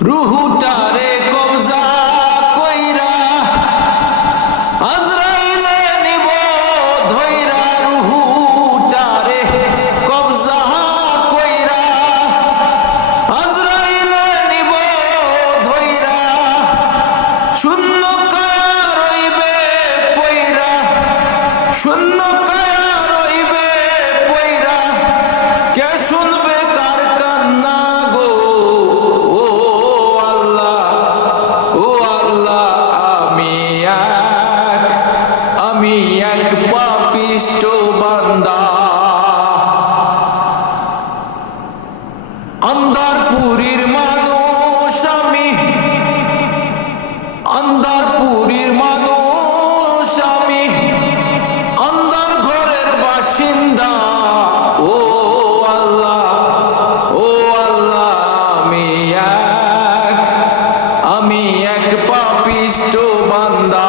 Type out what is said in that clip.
রুহুটারে কবজা কইরা আজরাইলে নিব ধইরা, রুহুটারে কবজা কইরা আজরাইলে নিব ধইরা, শূন্য কায়া রইবে পইরা, শূন্য কায়া রইবে পইরা, কে শুনবে কার কান্না গো। ও আল্লাহ, ও আল্লাহ, আমি এক পাপিষ্ঠ বান্দা। আন্দারপুরীর মানুষ আমি, আন্দারপুরীর মানুষ আমি, আন্দার ঘরের বাসিন্দা। ও আল্লাহ, ও আল্লাহ, আমি এক পাপিষ্ঠ বান্দা।